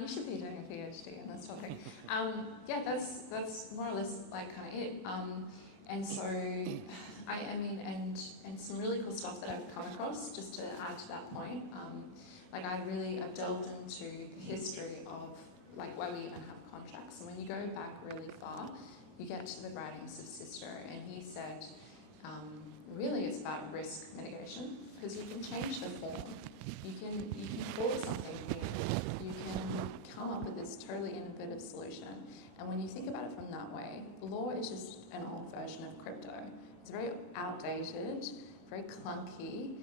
You should be doing a PhD in this topic. Yeah, that's more or less like kind of it. And so, I mean, and some really cool stuff that I've come across, just to add to that point. Like I've delved into the history of like why we even have contracts. And when you go back really far, you get to the writings of Cicero, and he said, really it's about risk mitigation, because you can change the form. You can call something new. You can come up with this totally innovative solution. And when you think about it from that way, law is just an old version of crypto. It's very outdated, very clunky,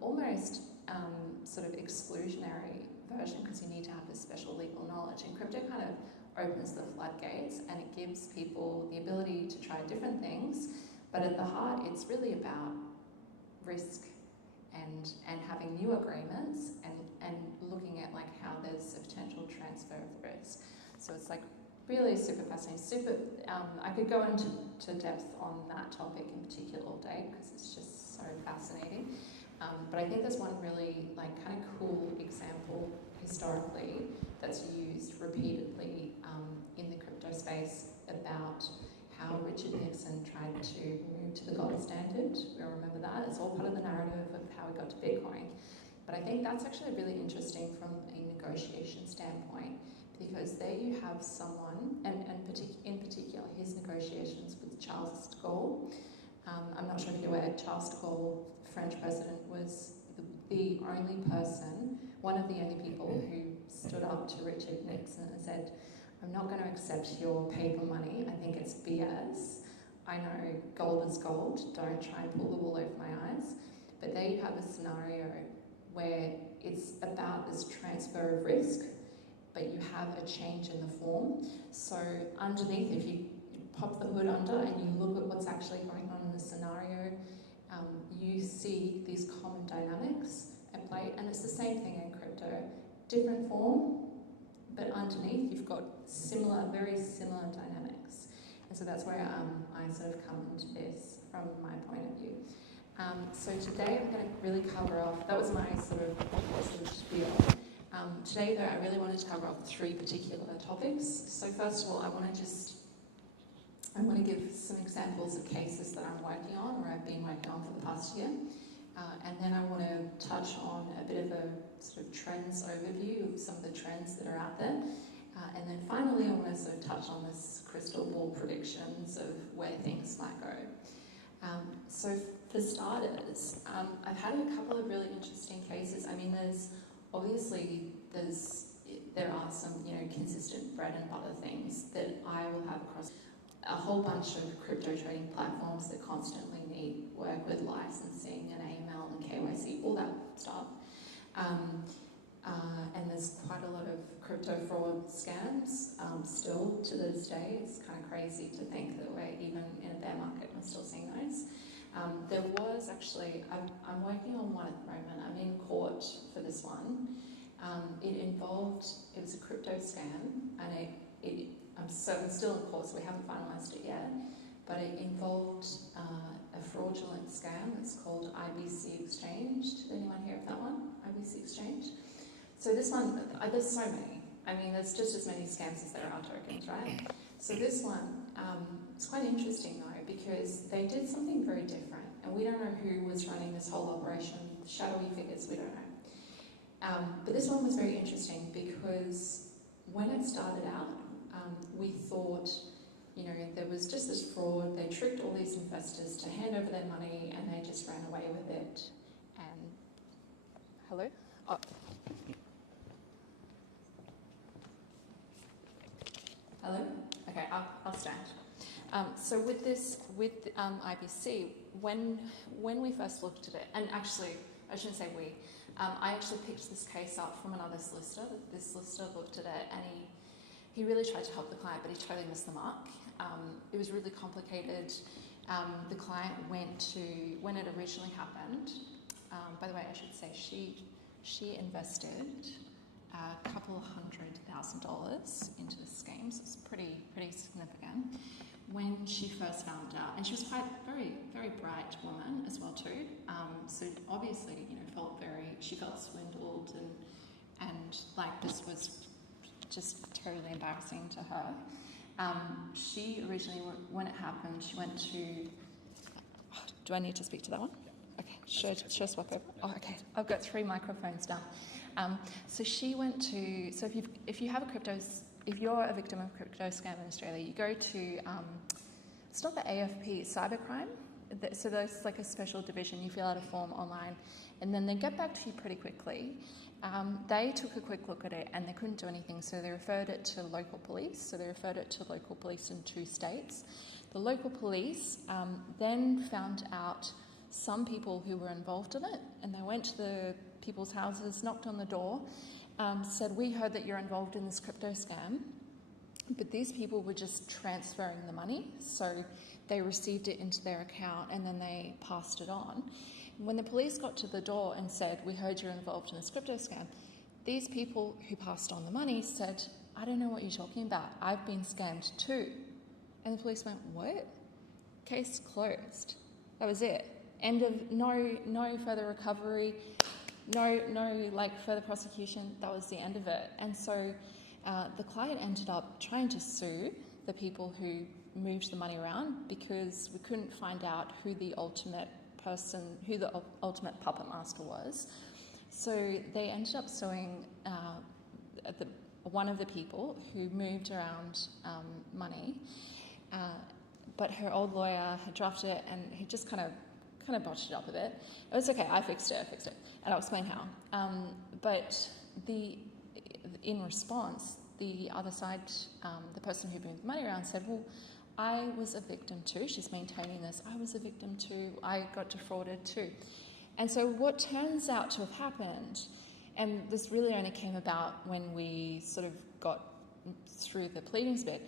almost sort of exclusionary version, because you need to have this special legal knowledge. And crypto kind of opens the floodgates, and it gives people the ability to try different things. But at the heart, it's really about risk and having new agreements and looking at like how there's a potential transfer of the risk. So it's like really super fascinating. I could go into depth on that topic in particular all day, because it's just so fascinating. But I think there's one really like kind of cool example historically that's used repeatedly in the crypto space about how Richard Nixon tried to move to the gold standard. We'll remember that. It's all part of the narrative of how we got to Bitcoin. But I think that's actually really interesting from a negotiation standpoint, because there you have someone, and in particular his negotiations with Charles de Gaulle. I'm not sure if you're aware, Charles de Gaulle, French president, was the only person, one of the only people who stood up to Richard Nixon and said, I'm not going to accept your paper money. I think it's BS. I know gold is gold. Don't try and pull the wool over my eyes. But there you have a scenario where it's about this transfer of risk, but you have a change in the form. So underneath, if you pop the hood under and you look at what's actually going on in the scenario, you see these common dynamics at play. And it's the same thing in crypto. Different form, but underneath you've got very similar dynamics. And so that's where I sort of come into this from my point of view. So today I'm going to really cover off, that was my sort of spiel. Today though, I really wanted to cover off 3 particular topics. So first of all, I want to give some examples of cases that I'm working on, or I've been working on for the past year. And then I want to touch on a bit of a sort of trends overview of some of the trends that are out there. And then finally, I want to sort of touch on this crystal ball predictions of where things might go. So for starters, I've had a couple of really interesting cases. I mean, there are some, consistent bread and butter things that I will have across a whole bunch of crypto trading platforms that constantly need work with licensing and AML and KYC, all that stuff. And there's quite a lot of crypto fraud scams still to this day. It's kind of crazy to think that we're even in a bear market and we're still seeing those. There was actually, I'm working on one at the moment. I'm in court for this one. It was a crypto scam, and I'm still in court, so we haven't finalised it yet, but it involved a fraudulent scam. It's called IBC Exchange. Did anyone hear of that one? IBC Exchange? So this one, there's so many. I mean, there's just as many scams as there are tokens, right? So this one, it's quite interesting though, because they did something very different, and we don't know who was running this whole operation. Shadowy figures, we don't know. But this one was very interesting because when it started out, we thought, there was just this fraud. They tricked all these investors to hand over their money, and they just ran away with it. And hello? Oh. Hello? Okay, I'll stand. So with IBC, when we first looked at it, and actually, I shouldn't say we, I actually picked this case up from another solicitor. This solicitor looked at it, and he really tried to help the client, but he totally missed the mark. It was really complicated. The client when it originally happened, by the way, I should say she invested a couple of $100,000 into the scheme, so it's pretty significant. When she first found out, and she was quite very, very bright woman as well too. So obviously, she felt swindled, and like this was just totally embarrassing to her. She originally, when it happened, she went to... do I need to speak to that one? Okay, should I swap over? Oh, okay, I've got 3 microphones down. So she went to... So if you have a crypto... If you're a victim of a crypto scam in Australia, you go to... it's not the AFP, it's cybercrime. So there's like a special division. You fill out a form online, and then they get back to you pretty quickly. They took a quick look at it and they couldn't do anything, so they referred it to local police. So they referred it to local police in 2 states. The local police then found out some people who were involved in it, and they went to the people's houses, knocked on the door, said, "We heard that you're involved in this crypto scam," but these people were just transferring the money, so they received it into their account and then they passed it on. When the police got to the door and said, "We heard you're involved in this crypto scam," these people who passed on the money said, "I don't know what you're talking about. I've been scammed too." And the police went, "What?" Case closed. That was it. End of, no further recovery, no like further prosecution. That was the end of it. And so the client ended up trying to sue the people who moved the money around because we couldn't find out who the ultimate puppet master was. So they ended up suing one of the people who moved around money, but her old lawyer had drafted it and he just kind of botched it up a bit. It was okay, I fixed it, and I'll explain how. But in response, the other side, the person who moved the money around said, "Well, I was a victim too." She's maintaining this. "I was a victim too. I got defrauded too." And so what turns out to have happened, and this really only came about when we sort of got through the pleadings bit,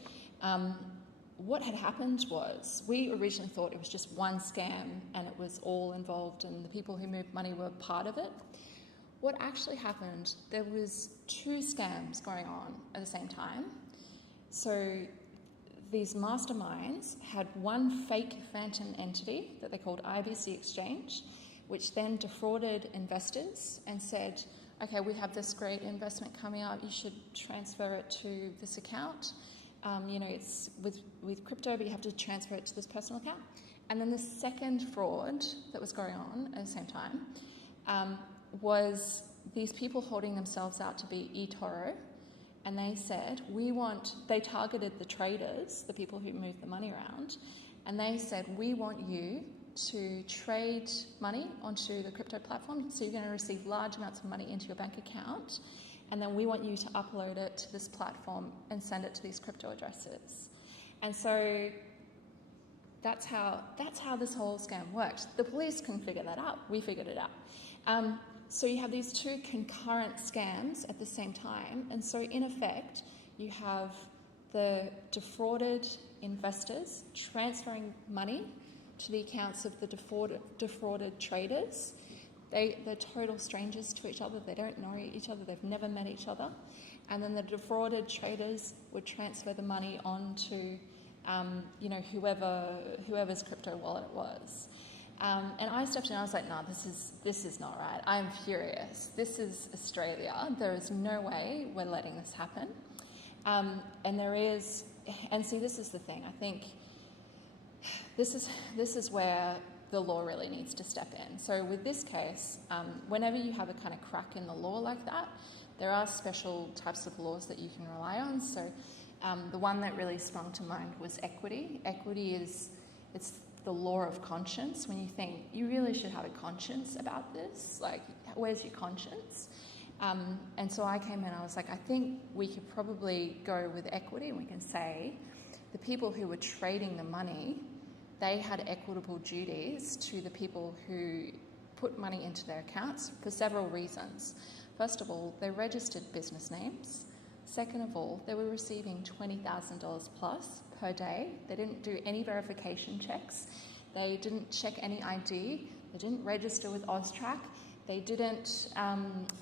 what had happened was we originally thought it was just one scam and it was all involved and the people who moved money were part of it. What actually happened, there was 2 scams going on at the same time. So these masterminds had one fake phantom entity that they called IBC Exchange, which then defrauded investors and said, "Okay, we have this great investment coming up, you should transfer it to this account. It's with crypto, but you have to transfer it to this personal account." And then the second fraud that was going on at the same time was these people holding themselves out to be eToro, and they said, they targeted the traders, the people who moved the money around, and they said, "We want you to trade money onto the crypto platform, so you're going to receive large amounts of money into your bank account, and then we want you to upload it to this platform and send it to these crypto addresses." And so that's how this whole scam worked. The police couldn't figure that out. We figured it out. So you have these 2 concurrent scams at the same time, and so in effect you have the defrauded investors transferring money to the accounts of the defrauded traders. They're total strangers to each other. They don't know each other. They've never met each other. And then the defrauded traders would transfer the money on to, whoever's crypto wallet it was. And I stepped in and I was like, "No, this is not right. I'm furious. This is Australia. There is no way we're letting this happen." And see, this is the thing. I think this is where the law really needs to step in. So with this case, whenever you have a kind of crack in the law like that, there are special types of laws that you can rely on. So the one that really sprung to mind was equity. Equity it's the law of conscience. When you think, you really should have a conscience about this, like, where's your conscience? And so I came in, I was like, I think we could probably go with equity, and we can say the people who were trading the money, they had equitable duties to the people who put money into their accounts for several reasons. First of all, they registered business names. Second of all, they were receiving $20,000 plus per day. They didn't do any verification checks. They didn't check any ID. They didn't register with AUSTRAC. They didn't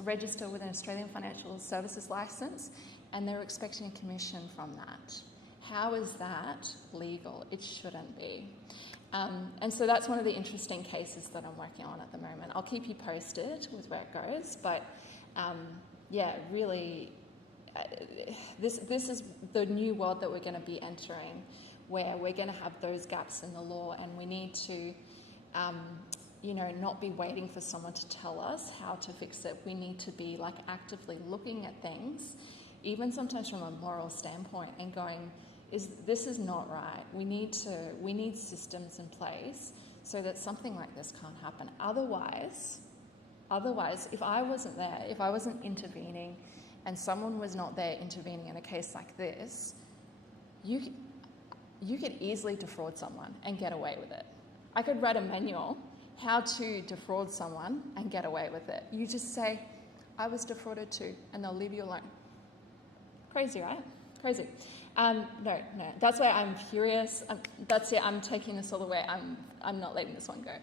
register with an Australian Financial Services licence, and they were expecting a commission from that. How is that legal? It shouldn't be. And so that's one of the interesting cases that I'm working on at the moment. I'll keep you posted with where it goes, but really, this is the new world that we're going to be entering, where we're going to have those gaps in the law, and we need to, not be waiting for someone to tell us how to fix it. We need to be like actively looking at things, even sometimes from a moral standpoint, and going, this is not right. We need systems in place so that something like this can't happen. Otherwise, if I wasn't there, if I wasn't intervening, and someone was not there intervening in a case like this, you could easily defraud someone and get away with it. I could write a manual how to defraud someone and get away with it. You just say, I was defrauded too, and they'll leave you alone. Crazy, right? Crazy. No. That's why I'm furious. That's it. I'm taking this all the way. I'm not letting this one go.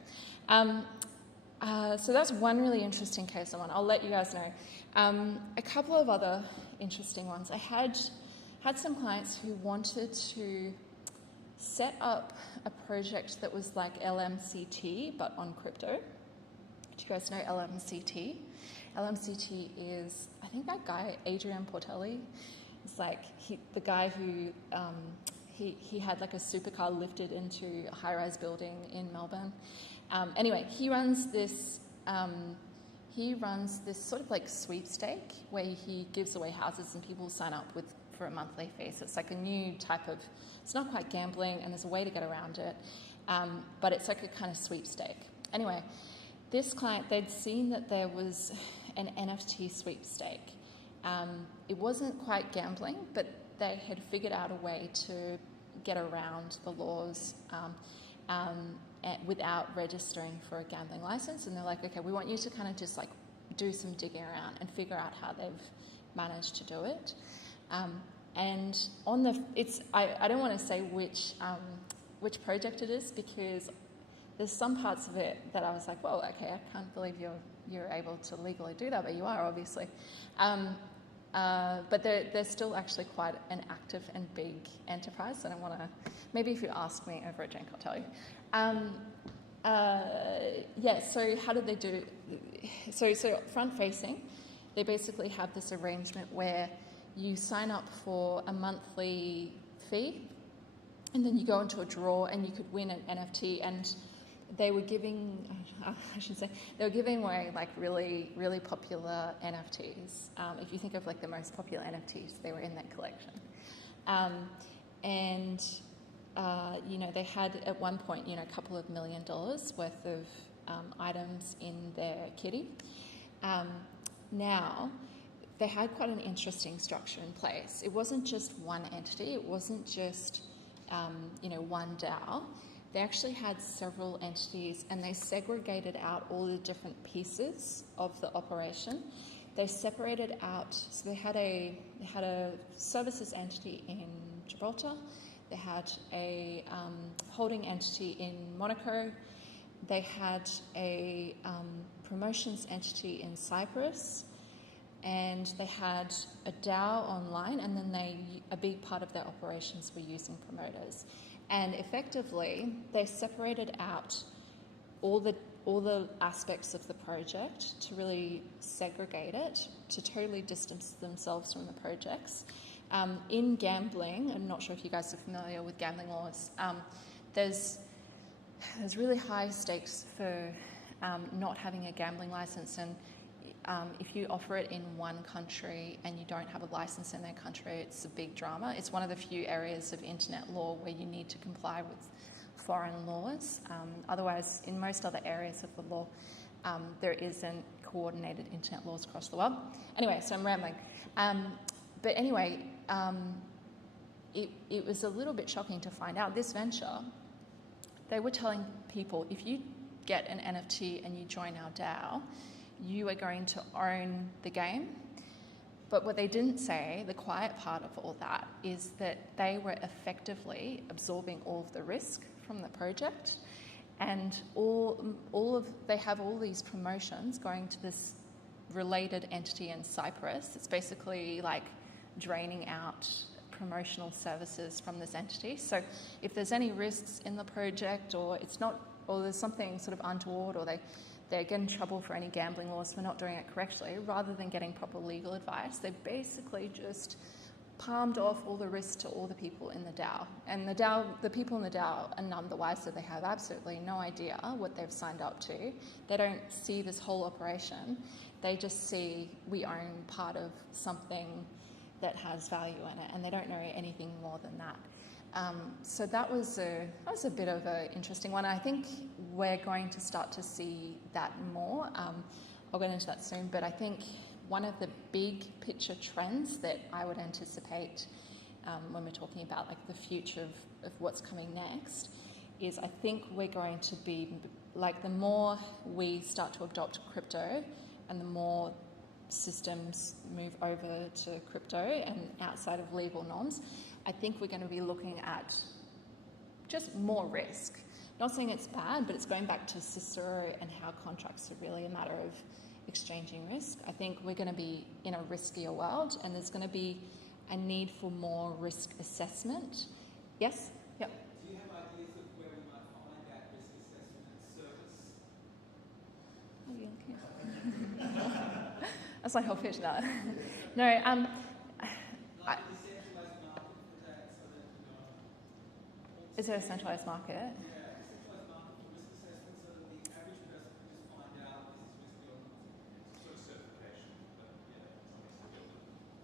So that's one really interesting case. I'll let you guys know. A couple of other interesting ones. I had some clients who wanted to set up a project that was like LMCT, but on crypto. Do you guys know LMCT? LMCT is, I think that guy, Adrian Portelli, is like the guy who, he had like a supercar lifted into a high-rise building in Melbourne. Anyway, he runs this sort of like sweepstake where he gives away houses and people sign up for a monthly fee. So it's like a new type of, it's not quite gambling, and there's a way to get around it, but it's like a kind of sweepstake. Anyway, this client, they'd seen that there was an NFT sweepstake. It wasn't quite gambling, but they had figured out a way to get around the laws without registering for a gambling license. And they're like, okay, we want you to kind of just like do some digging around and figure out how they've managed to do it. And on the, I don't want to say which project it is, because there's some parts of it that I was like, well, okay, I can't believe you're able to legally do that, but you are obviously. But they're still actually quite an active and big enterprise. I don't want to, maybe if you ask me over a drink, I'll tell you. So how did they do? So front facing, they basically have this arrangement where you sign up for a monthly fee, and then you go into a draw and you could win an NFT. And they were giving, they were giving away like really, really popular NFTs. If you think of like the most popular NFTs, they were in that collection. They had at one point, a couple of $1 million worth of items in their kitty. Now, they had quite an interesting structure in place. It wasn't just one entity. It wasn't just, one DAO. They actually had several entities, and they segregated out all the different pieces of the operation. They separated out, so they had a services entity in Gibraltar. They had a holding entity in Monaco. They had a promotions entity in Cyprus. And they had a DAO online, and then a big part of their operations were using promoters. And effectively, they separated out all the aspects of the project to really segregate it, to totally distance themselves from the projects. In gambling, I'm not sure if you guys are familiar with gambling laws, there's really high stakes for not having a gambling license, and if you offer it in one country and you don't have a license in that country, it's a big drama. It's one of the few areas of internet law where you need to comply with foreign laws. Otherwise, in most other areas of the law, there isn't coordinated internet laws across the world. Anyway, so I'm rambling. But anyway, it was a little bit shocking to find out this venture, they were telling people, if you get an NFT and you join our DAO, you are going to own the game. But what they didn't say, the quiet part of all that, is that they were effectively absorbing all of the risk from the project, and they have all these promotions going to this related entity in Cyprus. It's basically like draining out promotional services from this entity. So if there's any risks in the project, or there's something sort of untoward, or they get in trouble for any gambling laws for not doing it correctly, rather than getting proper legal advice, they basically just palmed off all the risk to all the people in the DAO. And the people in the DAO are none the wiser. They have absolutely no idea what they've signed up to. They don't see this whole operation. They just see we own part of something that has value in it, and they don't know anything more than that. So that was a bit of an interesting one. I think we're going to start to see that more. I'll get into that soon, but I think one of the big picture trends that I would anticipate when we're talking about like the future of what's coming next is I think we're going to be, like, the more we start to adopt crypto and the more systems move over to crypto and outside of legal norms, I think we're going to be looking at just more risk. Not saying it's bad, but it's going back to Cicero and how contracts are really a matter of exchanging risk. I think we're going to be in a riskier world, and there's going to be a need for more risk assessment. Yes? Yep. Do you have ideas of where we might find that risk assessment service? Oh, yeah, okay. That's my whole pitch now. No, Like a decentralized market for that, so that, is there a centralized market? yeah, a decentralized market for risk assessment, so that the average person can just find out is this risky or not. Sort of certification, but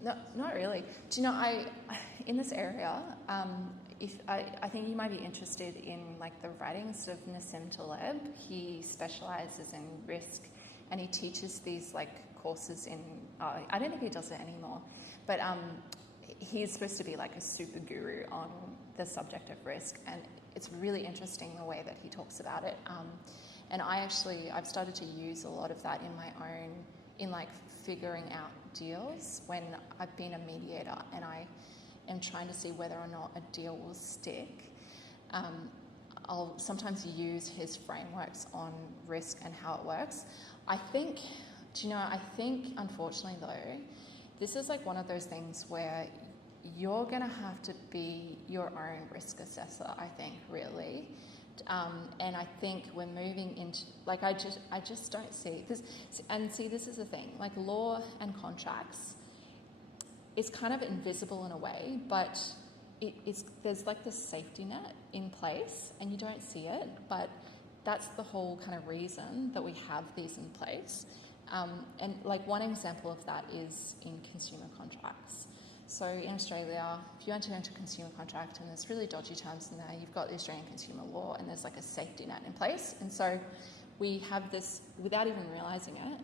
yeah, No, not really. Do you know, in this area, I think you might be interested in like the writings of Nassim Taleb. He specializes in risk, and he teaches these like courses in. I don't think he does it anymore, but he's supposed to be like a super guru on the subject of risk, and it's really interesting the way that he talks about it. And I've started to use a lot of that in my own, in like figuring out deals when I've been a mediator and I am trying to see whether or not a deal will stick. I'll sometimes use his frameworks on risk and how it works. I think unfortunately though, this is like one of those things where you're going to have to be your own risk assessor, I think, really. And I think we're moving into, like, I just don't see this. And see, this is the thing, like law and contracts, it's kind of invisible in a way, but there's like this safety net in place and you don't see it, but that's the whole kind of reason that we have these in place. And like one example of that is in consumer contracts. So in Australia, if you enter into a consumer contract and there's really dodgy terms in there, you've got the Australian consumer law and there's like a safety net in place. And so we have this, without even realising it,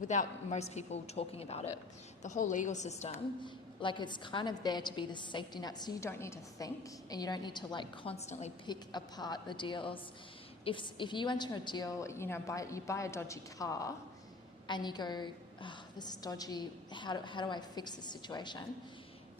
without most people talking about it, the whole legal system, like it's kind of there to be this safety net, so you don't need to think and you don't need to like constantly pick apart the deals. If you enter a deal, you buy a dodgy car and you go, oh, this is dodgy, how do I fix this situation?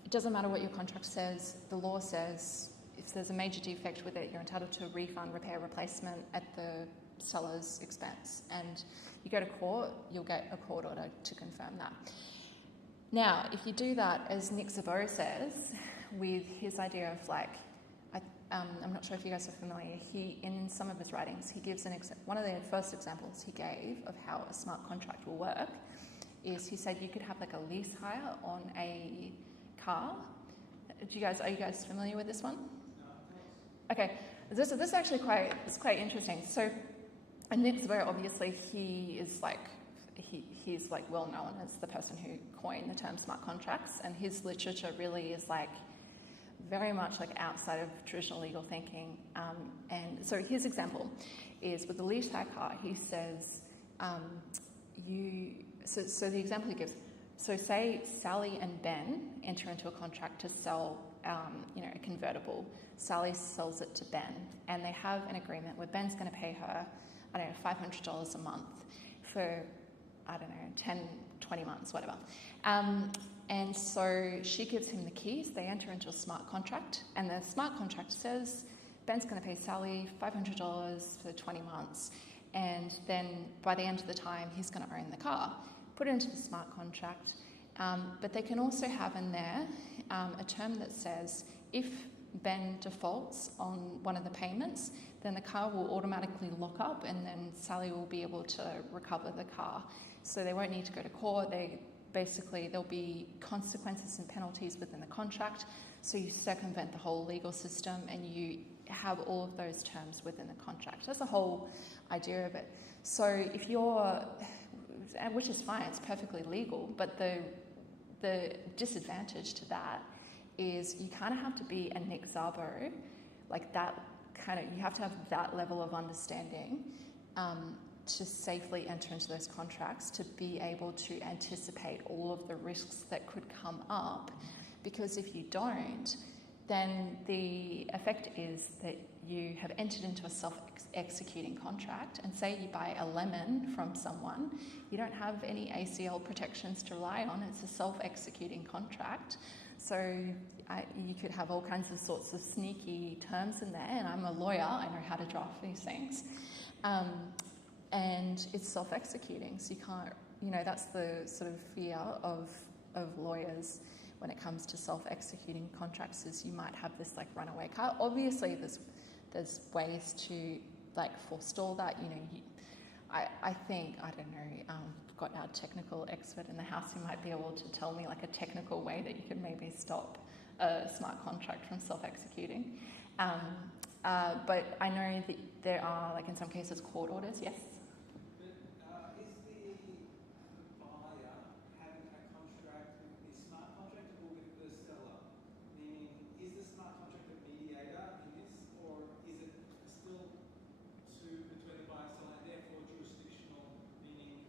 It doesn't matter what your contract says. The law says if there's a major defect with it, you're entitled to a refund, repair, replacement at the seller's expense. And you go to court, you'll get a court order to confirm that. Now, if you do that, as Nick Szabo says, with his idea of like, I'm not sure if you guys are familiar, in some of his writings, he gives one of the first examples he gave of how a smart contract will work is he said you could have like a lease hire on a car. Are you guys familiar with this one? Okay, this is actually quite interesting. So, and Nick Szabo, obviously, he's like well known as the person who coined the term smart contracts, and his literature really is like very much like outside of traditional legal thinking. And so his example is with the lease hire car. He says, So the example he gives, so say Sally and Ben enter into a contract to sell, a convertible. Sally sells it to Ben, and they have an agreement where Ben's going to pay her, $500 a month for, 10, 20 months, whatever. And so she gives him the keys. They enter into a smart contract, and the smart contract says Ben's going to pay Sally $500 for 20 months, and then by the end of the time, he's going to own the car. Put it into the smart contract, but they can also have in there a term that says if Ben defaults on one of the payments, then the car will automatically lock up, and then Sally will be able to recover the car. So they won't need to go to court. There'll be consequences and penalties within the contract. So you circumvent the whole legal system, and you have all of those terms within the contract. That's the whole idea of it. So if you're, which is fine, it's perfectly legal, but the disadvantage to that is you kind of have to be a Nick Szabo, like that kind of, you have to have that level of understanding to safely enter into those contracts, to be able to anticipate all of the risks that could come up. Because if you don't, then the effect is that you have entered into a self-executing contract, and say you buy a lemon from someone, you don't have any ACL protections to rely on. It's a self-executing contract. So you could have all kinds of sorts of sneaky terms in there, and I'm a lawyer, I know how to draft these things. And it's self-executing, so you can't, that's the sort of fear of lawyers when it comes to self-executing contracts, is you might have this like runaway car. Obviously there's ways to like forestall that. I think, I don't know, we've got our technical expert in the house who might be able to tell me like a technical way that you could maybe stop a smart contract from self-executing. But I know that there are, like in some cases, court orders. Yes? But is the buyer having a contract with the smart contract or with the seller? Meaning, is the smart contract a mediator in this, or is it still between the buyer and seller, and therefore jurisdictional, meaning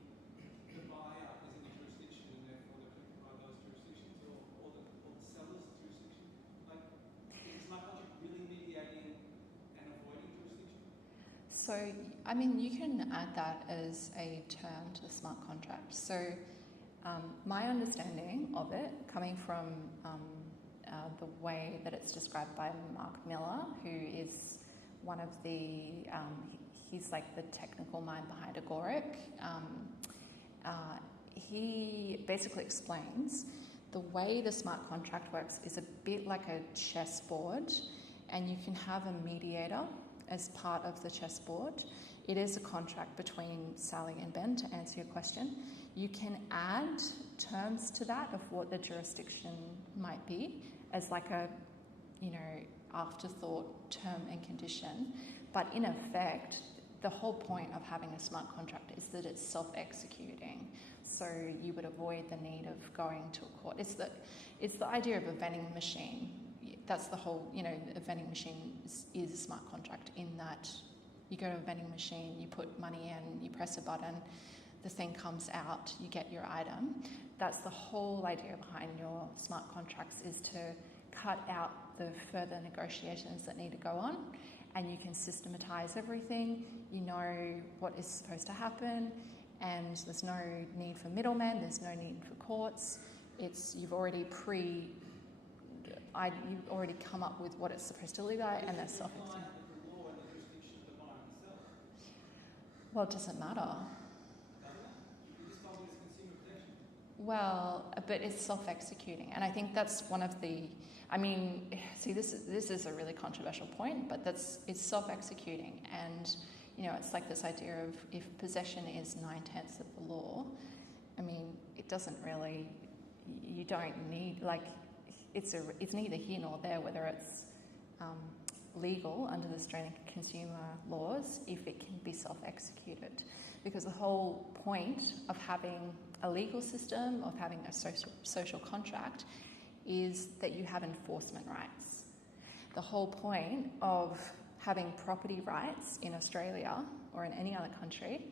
the buyer is in the jurisdiction and therefore they're affected by those jurisdictions, or the seller's jurisdiction? Like, is the smart contract really mediating and avoiding jurisdiction? So, I mean, you can add that as a term to the smart contract. So, my understanding of it, coming from the way that it's described by Mark Miller, who is one of the, he's like the technical mind behind Agoric. He basically explains the way the smart contract works is a bit like a chessboard, and you can have a mediator as part of the chessboard. It is a contract between Sally and Ben, to answer your question. You can add terms to that of what the jurisdiction might be as like a, afterthought term and condition. But in effect, the whole point of having a smart contract is that it's self-executing. So you would avoid the need of going to a court. It's the idea of a vending machine. That's the whole, a vending machine is a smart contract, in that you go to a vending machine, you put money in, you press a button, the thing comes out, you get your item. That's the whole idea behind your smart contracts, is to cut out the further negotiations that need to go on, and you can systematize everything. You know what is supposed to happen, and there's no need for middlemen, there's no need for courts. You've already come up with what it's supposed to look like, and that's self-executing. Well, it doesn't matter. Well, but it's self-executing, and I think that's one of the. I mean, see, this is a really controversial point, but it's self-executing, and it's like this idea of if possession is 9/10 of the law. I mean, it doesn't really. You don't need it's neither here nor there whether it's legal under the Australian consumer laws if it can be self-executed, because the whole point of having a legal system, of having a social contract, is that you have enforcement rights. The whole point of having property rights in Australia or in any other country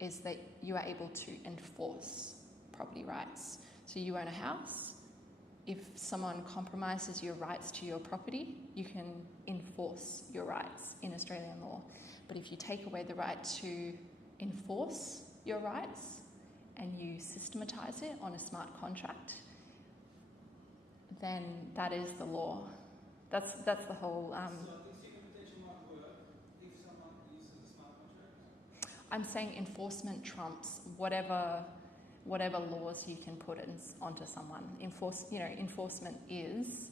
is that you are able to enforce property rights. So you own a house. If someone compromises your rights to your property, you can enforce your rights in Australian law. But if you take away the right to enforce your rights and you systematise it on a smart contract, then that is the law. That's the whole. So this interpretation might work if someone uses a smart contract? I'm saying enforcement trumps whatever laws you can put onto someone. Enforcement is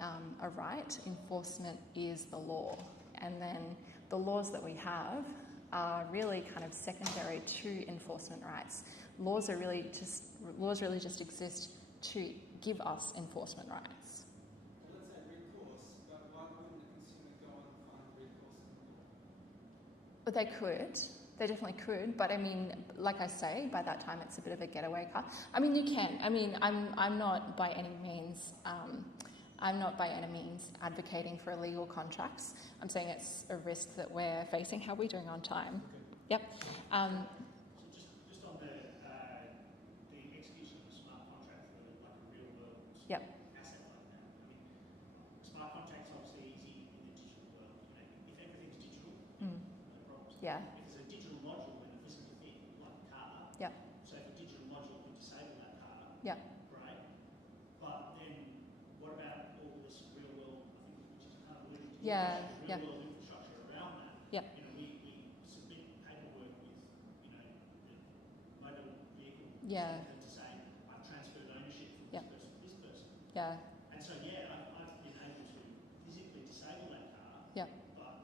a right, enforcement is the law. And then the laws that we have are really kind of secondary to enforcement rights. Laws really just exist to give us enforcement rights. Well, let's say recourse, but why wouldn't a consumer go and find recourse in the law? But they could. They definitely could. But I mean, like I say, by that time it's a bit of a getaway car. I mean, you can. I mean, I'm not by any means advocating for illegal contracts. I'm saying it's a risk that we're facing. How are we doing on time? Yep. Just on the execution of a smart contract for like a real world Yep. asset like that. I mean, smart contracts are obviously easy in the digital world. You know, if everything's digital, no problems. Yeah. If there's a digital module in a physical thing, like a car, Yep. so if a digital module could disable that car, Yep. right? But then what about all this real world, I think, which is kind of alluded to, Yeah. real world infrastructure around that? Yep. You know, we submit paperwork with, you know, the motor vehicle Yeah. to say, I've transferred ownership from Yep. this person to this person. Yeah. And so, yeah, I've been able to physically disable that car, Yep. but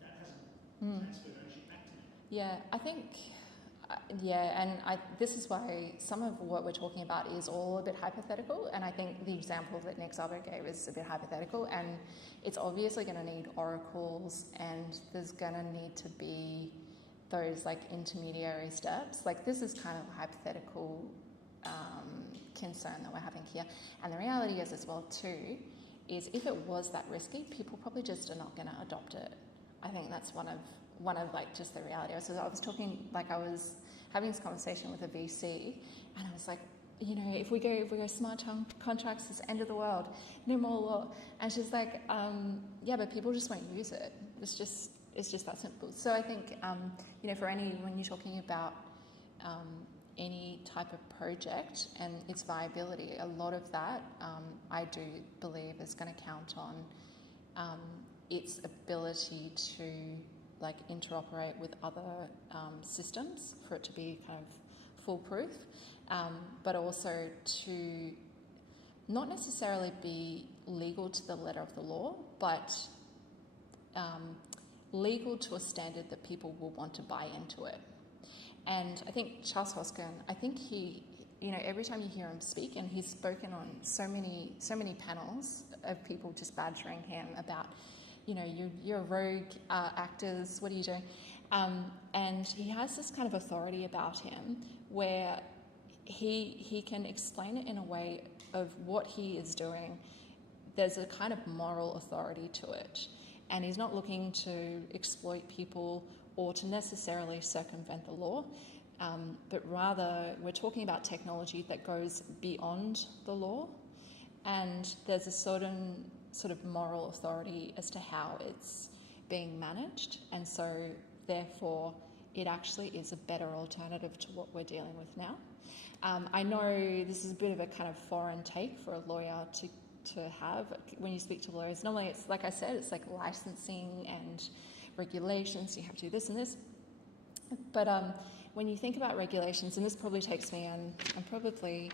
that hasn't Mm. transferred ownership back to me. Yeah, I think, this is why some of what we're talking about is all a bit hypothetical, and I think the example that Nick Szabo gave is a bit hypothetical, and it's obviously going to need oracles, and there's going to need to be those like intermediary steps. Like this is kind of a hypothetical concern that we're having here, and the reality is as well too, is if it was that risky, people probably just are not going to adopt it. I think that's one of like just the reality. So I was talking, like I was having this conversation with a VC, and I was like, you know, if we go smart contracts, it's the end of the world, no more law. And she's like, yeah, but people just won't use it. It's just that simple. So I think, you know, when you're talking about any type of project and its viability, a lot of that I do believe is going to count on its ability to like interoperate with other systems for it to be kind of foolproof, but also to not necessarily be legal to the letter of the law, but legal to a standard that people will want to buy into it. And I think Charles Hoskin, I think he, you know, every time you hear him speak, and he's spoken on so many panels of people just badgering him about, you know, you're rogue actors, what are you doing? And he has this kind of authority about him where he can explain it in a way of what he is doing. There's a kind of moral authority to it. And he's not looking to exploit people or to necessarily circumvent the law, but rather we're talking about technology that goes beyond the law, and there's a certain sort of moral authority as to how it's being managed, and so therefore it actually is a better alternative to what we're dealing with now. I know this is a bit of a kind of foreign take for a lawyer to have when you speak to lawyers. Normally it's, like I said, it's like licensing and regulations, you have to do this and this. But when you think about regulations, and this probably takes me, I'm probably,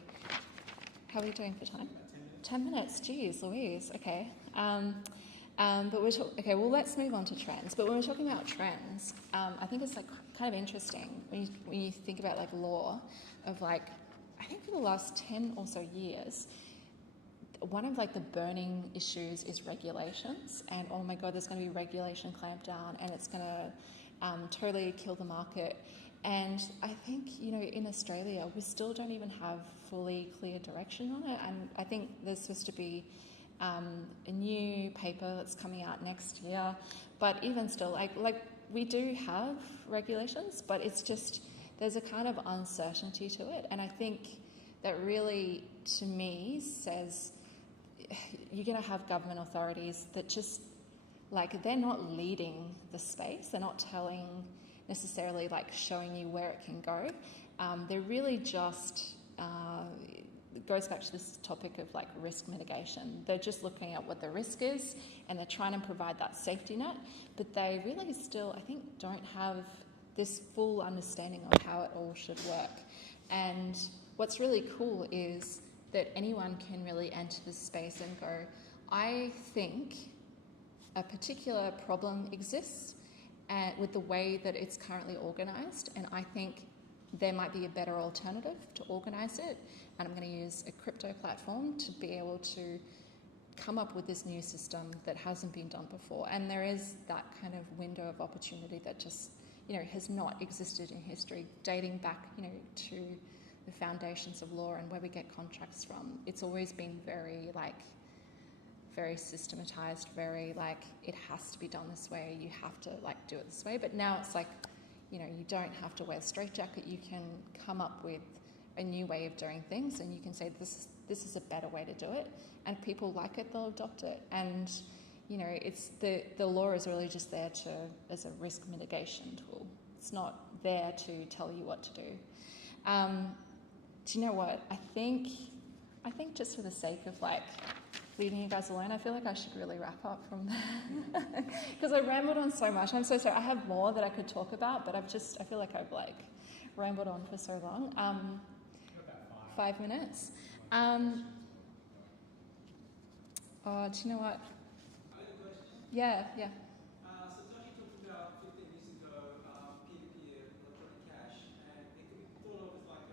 how are we doing for time? 10 minutes, geez, Louise, okay. But okay, well, let's move on to trends. But when we're talking about trends, I think it's like kind of interesting when you think about like law of like, I think for the last 10 or so years, one of like the burning issues is regulations, and oh my god, there's going to be regulation clampdown, and it's going to totally kill the market. And I think, you know, in Australia we still don't even have fully clear direction on it, and I think there's supposed to be a new paper that's coming out next year, but even still, like we do have regulations, but it's just there's a kind of uncertainty to it, and I think that really, to me, says you're going to have government authorities that just, like, they're not leading the space. They're not telling necessarily, like, showing you where it can go. They're really just, it goes back to this topic of, like, risk mitigation. They're just looking at what the risk is, and they're trying to provide that safety net, but they really still, I think, don't have this full understanding of how it all should work. And what's really cool is that anyone can really enter this space and go, I think a particular problem exists with the way that it's currently organised, and I think there might be a better alternative to organise it, and I'm going to use a crypto platform to be able to come up with this new system that hasn't been done before. And there is that kind of window of opportunity that just, has not existed in history, dating back, to the foundations of law and where we get contracts from. It's always been very systematized, very it has to be done this way, you have to do it this way. But now it's you don't have to wear a straitjacket, you can come up with a new way of doing things, and you can say this is a better way to do it, and if people like it, they'll adopt it. And it's the law is really just there as a risk mitigation tool. It's not there to tell you what to do. Do you know what? I think just for the sake of leaving you guys alone, I feel like I should really wrap up from there because I rambled on so much. I'm so sorry. I have more that I could talk about, but I feel like I've rambled on for so long. 5 minutes. Do you know what? I have a question. Yeah. So Johnny talked about 15 years ago, peer-to-peer electronic cash, and it could be thought of as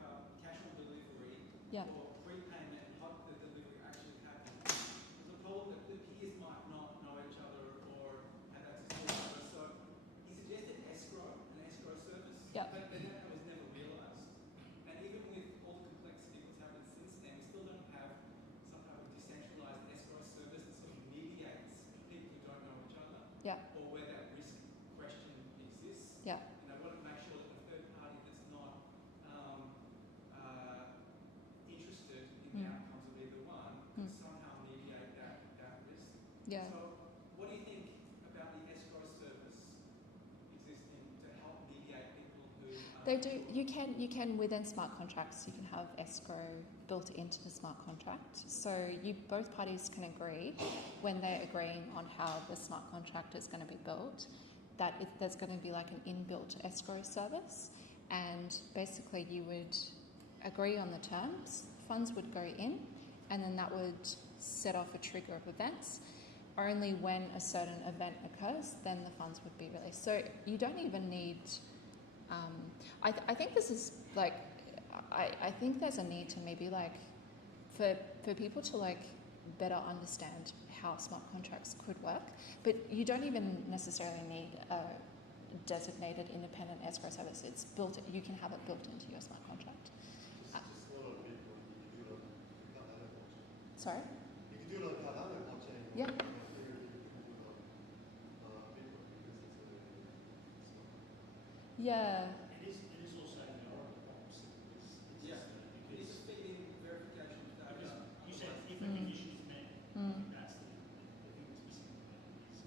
cash on delivery Yeah. or prepayment and hope the delivery actually happens. There's a problem that the peers might not know each other or have access to each other. So he suggested an escrow service, Yeah. but that was never realised. And even with all the complexity that's happened since then, we still don't have some type of decentralised escrow service that sort of mediates people who don't know each other. Yeah. Or where that risk question exists. Yeah. And I want to make sure that the third party that's not interested in the outcomes of either one can somehow mediate that risk. Yeah. So what do you think about the escrow service existing to help mediate people who They do. You can within smart contracts. You can have escrow built into the smart contract. So both parties can agree when they're agreeing on how the smart contract is going to be built, that there's going to be an inbuilt escrow service, and basically you would agree on the terms. Funds would go in, and then that would set off a trigger of events. Only when a certain event occurs, then the funds would be released. So you don't even need. I think this is I think there's a need to maybe for people to better understand how smart contracts could work, but you don't even necessarily need a designated independent escrow service. It's built. You can have it built into your smart contract. Sorry? You can do it on Cardano blockchain. Yeah. Yeah. It is also in the Oracle box. it is feeding verification data. Because you said if a condition is met, that's the thing that's missing is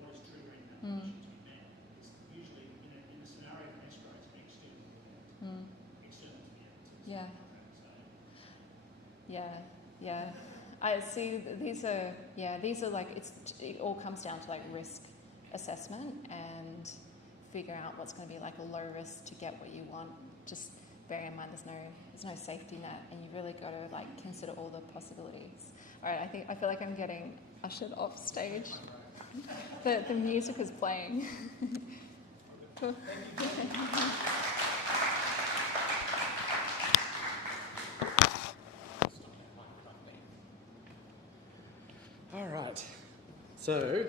what is triggering that condition to be met. It's usually in a scenario of an escrow, it's an external event. External to the event. Yeah. So Yeah. I see. These are it all comes down to risk assessment and figure out what's going to be a low risk to get what you want. Just bear in mind there's no safety net, and you really got to consider all the possibilities. All right, I feel like I'm getting ushered off stage. The music is playing. Cool. All right. So